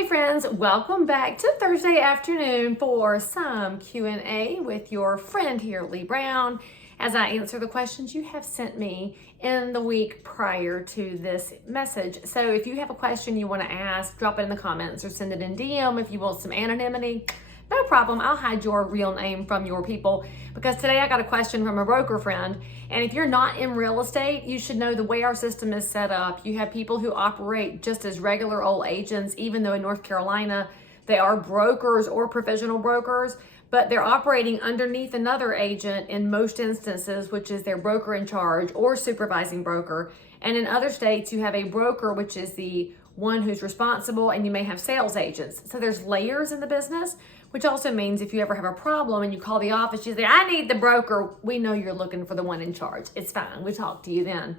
Hey friends, welcome back to Thursday afternoon for some Q&A with your friend here, Leigh Brown, as I answer the questions you have sent me in the week prior to this message. So if you have a question you want to ask, drop it in the comments or send it in DM if you want some anonymity. No problem, I'll hide your real name from your people because today I got a question from a broker friend, and if you're not in real estate, you should know the way our system is set up. You have people who operate just as regular old agents, even though in North Carolina they are brokers or professional brokers, but they're operating underneath another agent in most instances, which is their broker in charge or supervising broker. And in other states, you have a broker, which is the one who's responsible, and you may have sales agents. So there's layers in the business, which also means if you ever have a problem and you call the office, you say, I need the broker. We know you're looking for the one in charge. It's fine. We talk to you then.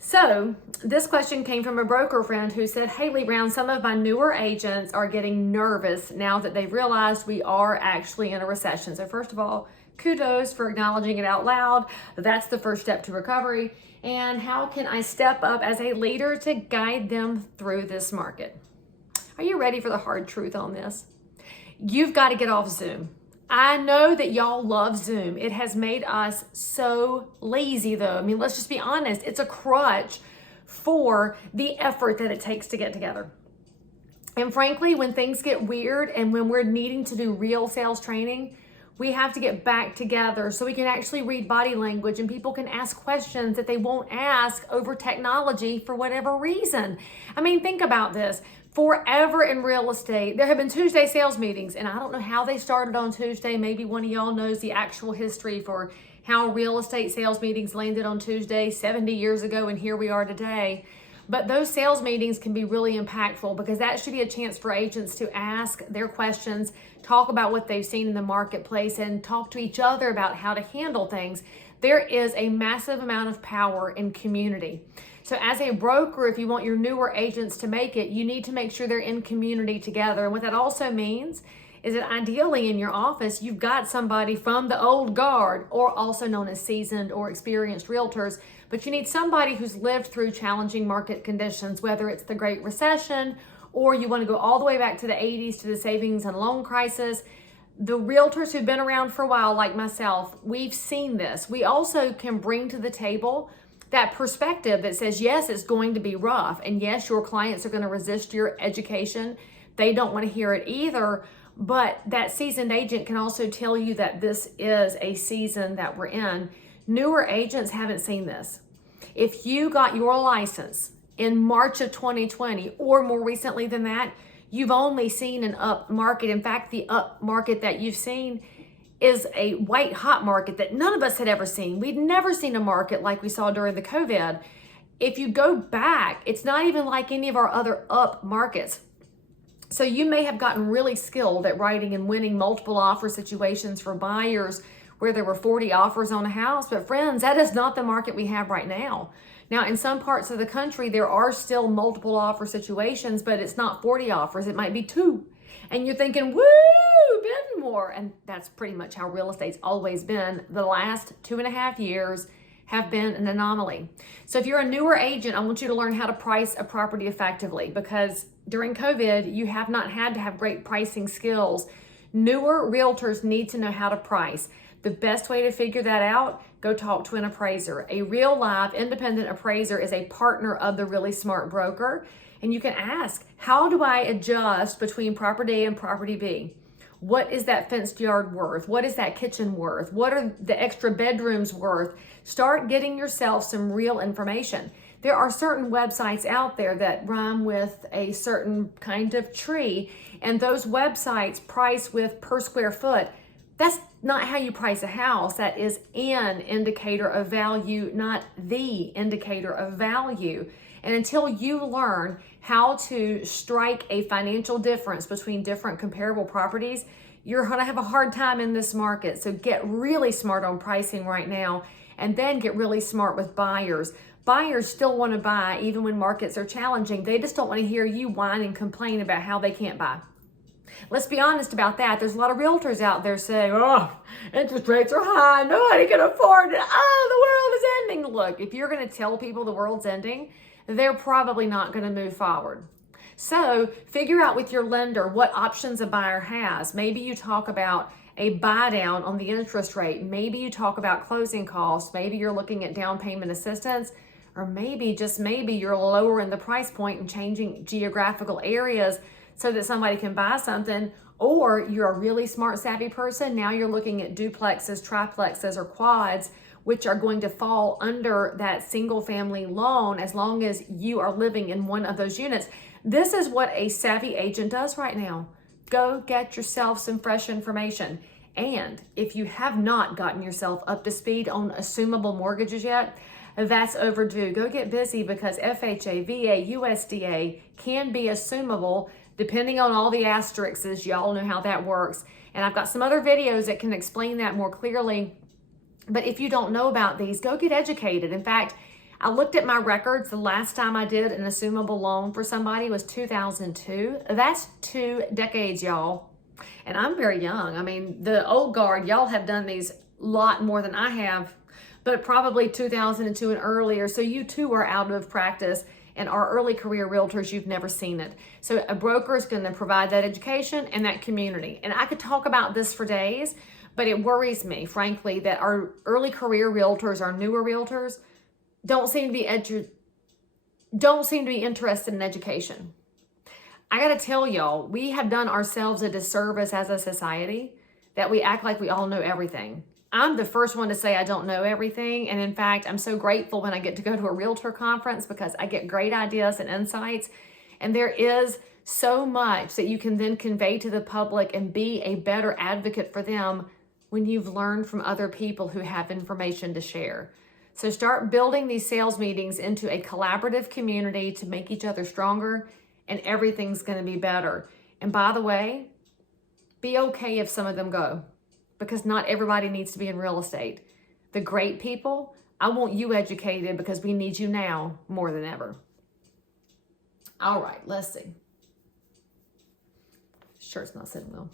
So this question came from a broker friend who said, hey, Leigh Brown, some of my newer agents are getting nervous now that they've realized we are actually in a recession. So first of all, kudos for acknowledging it out loud. That's the first step to recovery. And how can I step up as a leader to guide them through this market? Are you ready for the hard truth on this? You've got to get off Zoom. I know that y'all love Zoom. It has made us so lazy though. I mean, let's just be honest. It's a crutch for the effort that it takes to get together. And frankly, when things get weird and when we're needing to do real sales training, we have to get back together so we can actually read body language and people can ask questions that they won't ask over technology for whatever reason. I mean, think about this. Forever in real estate, there have been Tuesday sales meetings, and I don't know how they started on Tuesday. Maybe one of y'all knows the actual history for how real estate sales meetings landed on Tuesday 70 years ago, and here we are today. But those sales meetings can be really impactful because that should be a chance for agents to ask their questions, talk about what they've seen in the marketplace, and talk to each other about how to handle things. There is a massive amount of power in community. So as a broker, if you want your newer agents to make it, you need to make sure they're in community together. And what that also means is that ideally in your office, you've got somebody from the old guard, or also known as seasoned or experienced realtors, but you need somebody who's lived through challenging market conditions, whether it's the Great Recession, or you want to go all the way back to the 80s to the savings and loan crisis. The realtors who've been around for a while, like myself, we've seen this. We also can bring to the table that perspective that says, yes, it's going to be rough. And yes, your clients are going to resist your education. They don't want to hear it either. But that seasoned agent can also tell you that this is a season that we're in. Newer agents haven't seen this. If you got your license in March of 2020 or more recently than that, you've only seen an up market. In fact, the up market that you've seen is a white hot market that none of us had ever seen. We'd never seen a market like we saw during the COVID. If you go back, it's not even like any of our other up markets. So you may have gotten really skilled at writing and winning multiple offer situations for buyers where there were 40 offers on a house. But friends, that is not the market we have right now. Now, in some parts of the country, there are still multiple offer situations, but it's not 40 offers. It might be 2. And you're thinking, woo, bid more. And that's pretty much how real estate's always been. The last 2.5 years have been an anomaly. So if you're a newer agent, I want you to learn how to price a property effectively, because during COVID, you have not had to have great pricing skills. Newer realtors need to know how to price. The best way to figure that out, go talk to an appraiser. A real live independent appraiser is a partner of the really smart broker. And you can ask, how do I adjust between property A and property B? What is that fenced yard worth? What is that kitchen worth? What are the extra bedrooms worth? Start getting yourself some real information. There are certain websites out there that rhyme with a certain kind of tree, and those websites price with per square foot. That's not how you price a house. That is an indicator of value, not the indicator of value. And until you learn how to strike a financial difference between different comparable properties, you're going to have a hard time in this market. So get really smart on pricing right now, and then get really smart with buyers. Buyers still want to buy even when markets are challenging. They just don't want to hear you whine and complain about how they can't buy. Let's be honest about that. There's a lot of realtors out there saying, oh, interest rates are high, nobody can afford it, oh, the world is ending. Look, if you're going to tell people the world's ending, they're probably not going to move forward. So figure out with your lender what options a buyer has. Maybe you talk about a buy down on the interest rate. Maybe you talk about closing costs. Maybe you're looking at down payment assistance, or maybe, just maybe, you're lowering the price point and changing geographical areas so that somebody can buy something. Or you're a really smart, savvy person. Now you're looking at duplexes, triplexes, or quads, which are going to fall under that single family loan as long as you are living in one of those units. This is what a savvy agent does right now. Go get yourself some fresh information. And if you have not gotten yourself up to speed on assumable mortgages yet, that's overdue. Go get busy, because FHA, VA, USDA can be assumable depending on all the asterisks. Y'all know how that works. And I've got some other videos that can explain that more clearly. But if you don't know about these, go get educated. In fact, I looked at my records. The last time I did an assumable loan for somebody was 2002. That's 2 decades, y'all. And I'm very young. I mean, the old guard, y'all have done these a lot more than I have, but probably 2002 and earlier. So you too are out of practice and are early career realtors. You've never seen it. So a broker is going to provide that education and that community. And I could talk about this for days, but it worries me, frankly, that our early career realtors, our newer realtors, don't seem to be interested in education. I got to tell y'all, we have done ourselves a disservice as a society that we act like we all know everything. I'm the first one to say I don't know everything. And in fact, I'm so grateful when I get to go to a realtor conference, because I get great ideas and insights. And there is so much that you can then convey to the public and be a better advocate for them when you've learned from other people who have information to share. So start building these sales meetings into a collaborative community to make each other stronger, and everything's going to be better. And by the way, be okay if some of them go, because not everybody needs to be in real estate. The great people, I want you educated, because we need you now more than ever. All right, let's see. Sure, it's not sitting well.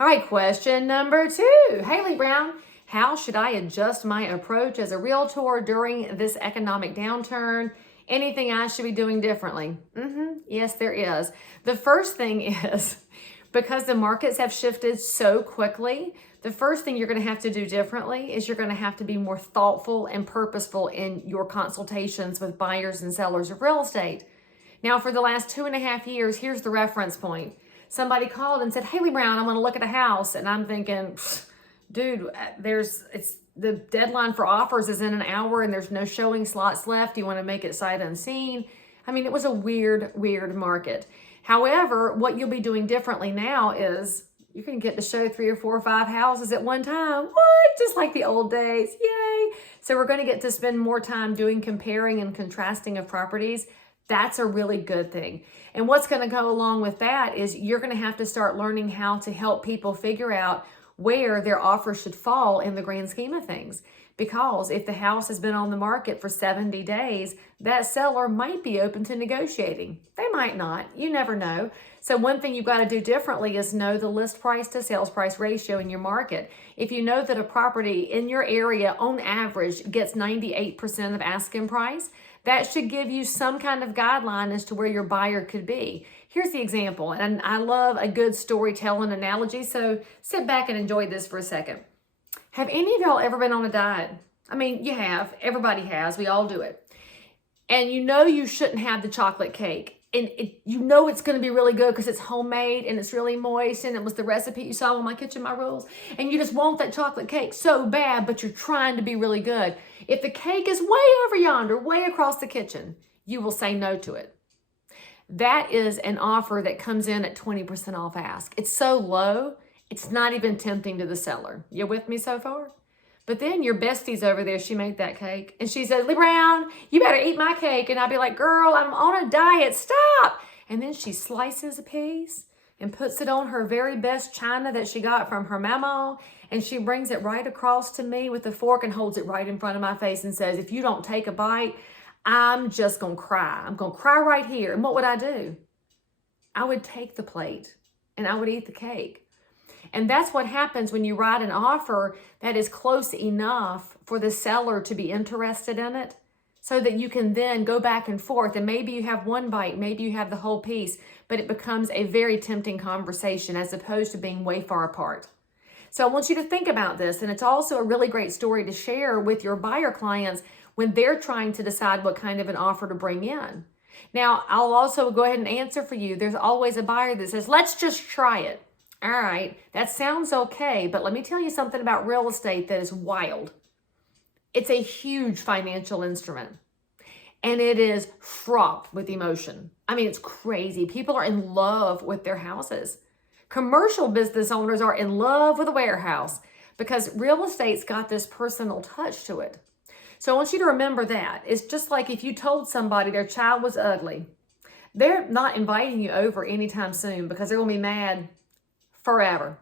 All right, question number 2. Hey, Leigh Brown, how should I adjust my approach as a realtor during this economic downturn? Anything I should be doing differently? Yes, there is. The first thing is, because the markets have shifted so quickly, the first thing you're going to have to do differently is you're going to have to be more thoughtful and purposeful in your consultations with buyers and sellers of real estate. Now, for the last 2.5 years, here's the reference point. Somebody called and said, hey, Leigh Brown, I want to look at a house. And I'm thinking, dude, the deadline for offers is in an hour and there's no showing slots left. You want to make it sight unseen. I mean, it was a weird market. However, what you'll be doing differently now is you're going to get to show 3 or 4 or 5 houses at one time. What? Just like the old days. Yay. So we're going to get to spend more time doing comparing and contrasting of properties. That's a really good thing. And what's going to go along with that is you're going to have to start learning how to help people figure out where their offer should fall in the grand scheme of things. Because if the house has been on the market for 70 days, that seller might be open to negotiating. They might not. You never know. So one thing you've got to do differently is know the list price to sales price ratio in your market. If you know that a property in your area on average gets 98% of asking price, that should give you some kind of guideline as to where your buyer could be. Here's the example, and I love a good storytelling analogy, so sit back and enjoy this for a second. Have any of y'all ever been on a diet? I mean, you have. Everybody has. We all do it. And you know you shouldn't have the chocolate cake. And you know it's going to be really good because it's homemade and it's really moist and it was the recipe you saw on My Kitchen, My Rules. And you just want that chocolate cake so bad, but you're trying to be really good. If the cake is way over yonder, way across the kitchen, you will say no to it. That is an offer that comes in at 20% off ask. It's so low, it's not even tempting to the seller. You with me so far? But then your bestie's over there, she made that cake. And she said, Leigh Brown, you better eat my cake. And I'd be like, girl, I'm on a diet, stop. And then she slices a piece and puts it on her very best china that she got from her mama. And she brings it right across to me with a fork and holds it right in front of my face and says, if you don't take a bite, I'm just going to cry. I'm going to cry right here. And what would I do? I would take the plate and I would eat the cake. And that's what happens when you write an offer that is close enough for the seller to be interested in it. so that you can then go back and forth, and maybe you have one bite, maybe you have the whole piece, but it becomes a very tempting conversation as opposed to being way far apart. So I want you to think about this, and it's also a really great story to share with your buyer clients when they're trying to decide what kind of an offer to bring in. Now, I'll also go ahead and answer for you. There's always a buyer that says, let's just try it. All right, that sounds okay, but let me tell you something about real estate that is wild. It's a huge financial instrument, and it is fraught with emotion. I mean, it's crazy. People are in love with their houses. Commercial business owners are in love with a warehouse because real estate's got this personal touch to it. So I want you to remember that. It's just like if you told somebody their child was ugly, they're not inviting you over anytime soon because they're going to be mad forever.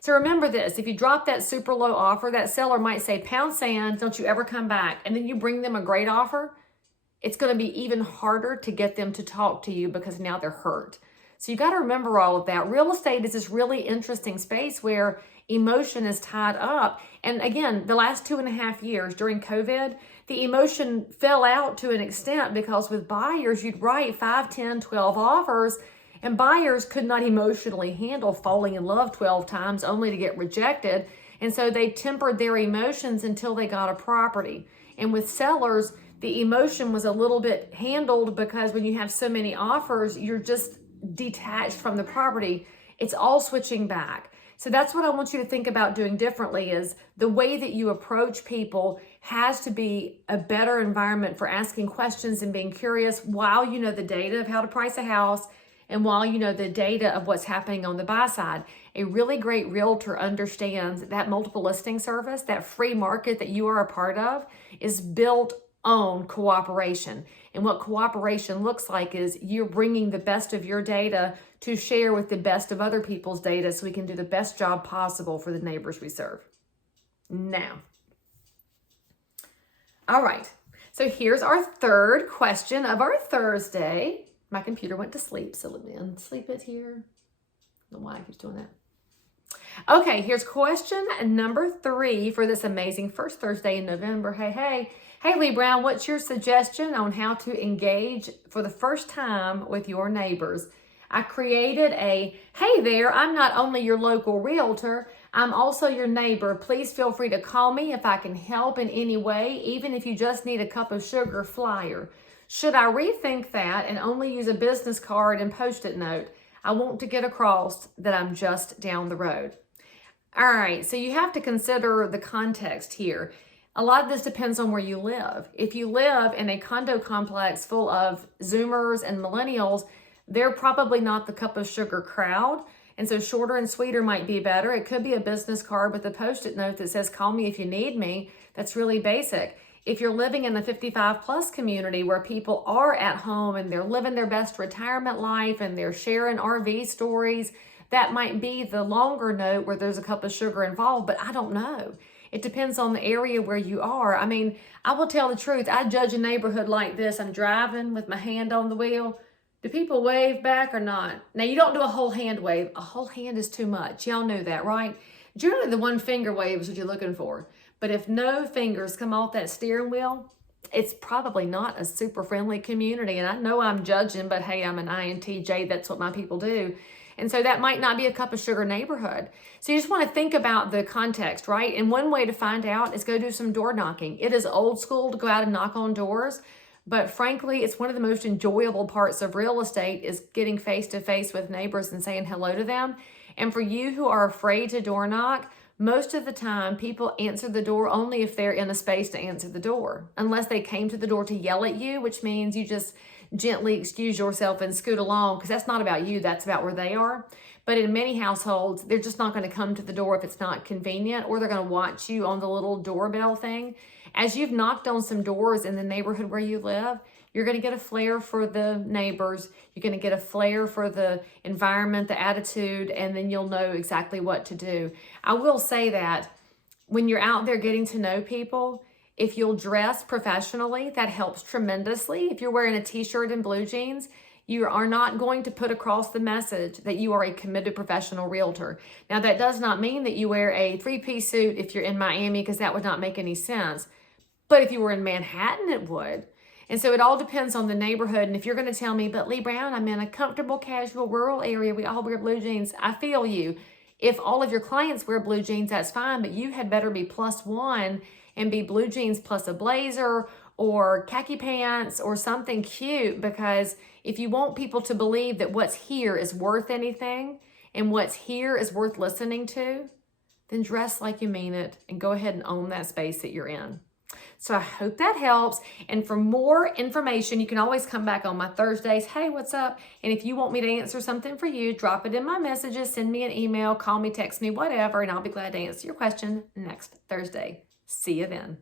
So remember this, if you drop that super low offer, that seller might say, pound sand, don't you ever come back. And then you bring them a great offer, it's going to be even harder to get them to talk to you because now they're hurt. So you got to remember all of that. Real estate is this really interesting space where emotion is tied up. And again, the last 2.5 years during COVID, the emotion fell out to an extent because with buyers, you'd write 5, 10, 12 offers, and buyers could not emotionally handle falling in love 12 times only to get rejected. And so they tempered their emotions until they got a property. And with sellers, the emotion was a little bit handled because when you have so many offers, you're just detached from the property. It's all switching back. So that's what I want you to think about doing differently is the way that you approach people has to be a better environment for asking questions and being curious while you know the data of how to price a house and while you know the data of what's happening on the buy side. A really great realtor understands that multiple listing service, that free market that you are a part of, is built on cooperation. And what cooperation looks like is you're bringing the best of your data to share with the best of other people's data so we can do the best job possible for the neighbors we serve. Now, all right, so here's our third question of our Thursday. My computer went to sleep, so let me unsleep it here. I don't know why I keep doing that. Okay, here's question number 3 for this amazing first Thursday in November. Hey, Leigh Brown, what's your suggestion on how to engage for the first time with your neighbors? I created a, hey there, I'm not only your local realtor, I'm also your neighbor. Please feel free to call me if I can help in any way, even if you just need a cup of sugar flyer. Should I rethink that and only use a business card and post-it note? I want to get across that I'm just down the road. All right, so you have to consider the context here. A lot of this depends on where you live. If you live in a condo complex full of Zoomers and millennials, they're probably not the cup of sugar crowd. And so shorter and sweeter might be better. It could be a business card with a post-it note that says, call me if you need me. That's really basic. If you're living in a 55 plus community where people are at home and they're living their best retirement life and they're sharing RV stories, that might be the longer note where there's a cup of sugar involved, but I don't know. It depends on the area where you are. I mean, I will tell the truth. I judge a neighborhood like this. I'm driving with my hand on the wheel. Do people wave back or not? Now, you don't do a whole hand wave. A whole hand is too much. Y'all knew that, right? Generally, the one finger wave is what you're looking for. But if no fingers come off that steering wheel, it's probably not a super friendly community. And I know I'm judging, but hey, I'm an INTJ. That's what my people do. And so that might not be a cup of sugar neighborhood. So you just want to think about the context, right? And one way to find out is go do some door knocking. It is old school to go out and knock on doors. But frankly, it's one of the most enjoyable parts of real estate is getting face to face with neighbors and saying hello to them. And for you who are afraid to door knock, most of the time, people answer the door only if they're in a space to answer the door, unless they came to the door to yell at you, which means you just gently excuse yourself and scoot along because that's not about you, that's about where they are. But in many households, they're just not going to come to the door if it's not convenient, or they're going to watch you on the little doorbell thing. As you've knocked on some doors in the neighborhood where you live, you're going to get a flair for the neighbors. You're going to get a flair for the environment, the attitude, and then you'll know exactly what to do. I will say that when you're out there getting to know people, if you'll dress professionally, that helps tremendously. If you're wearing a t-shirt and blue jeans, you are not going to put across the message that you are a committed professional realtor. Now, that does not mean that you wear a 3-piece suit if you're in Miami, because that would not make any sense. But if you were in Manhattan, it would. And so it all depends on the neighborhood. And if you're going to tell me, but Leigh Brown, I'm in a comfortable, casual, rural area. We all wear blue jeans. I feel you. If all of your clients wear blue jeans, that's fine. But you had better be +1 and be blue jeans plus a blazer or khaki pants or something cute. Because if you want people to believe that what's here is worth anything and what's here is worth listening to, then dress like you mean it and go ahead and own that space that you're in. So I hope that helps. And for more information, you can always come back on my Thursdays. Hey, what's up? And if you want me to answer something for you, drop it in my messages, send me an email, call me, text me, whatever, and I'll be glad to answer your question next Thursday. See you then.